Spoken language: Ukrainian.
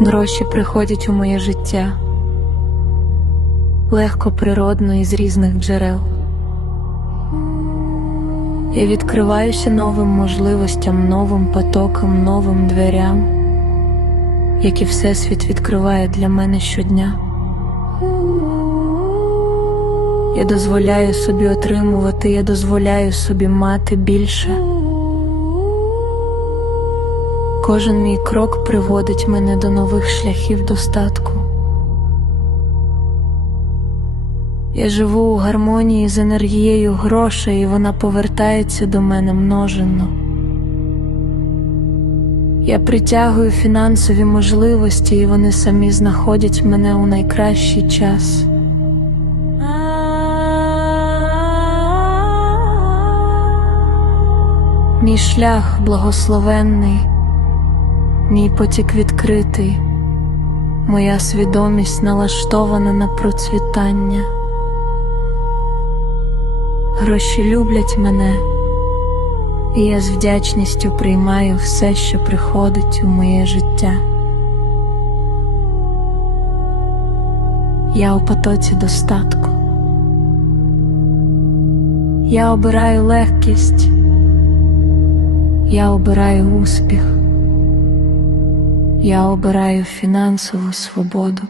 Гроші приходять у моє життя легко природно і з різних джерел. Я відкриваюся новим можливостям, новим потокам, новим дверям, які Всесвіт відкриває для мене щодня. Я дозволяю собі отримувати, я дозволяю собі мати більше. Кожен мій крок приводить мене до нових шляхів достатку. Я живу у гармонії з енергією грошей, і вона повертається до мене множенно. Я притягую фінансові можливості, і вони самі знаходять мене у найкращий час. Мій шлях благословенний, мій потік відкритий, моя свідомість налаштована на процвітання. Гроші люблять мене, і я з вдячністю приймаю все, що приходить у моє життя. Я у потоці достатку. Я обираю легкість. Я обираю успіх. Я обираю фінансову свободу.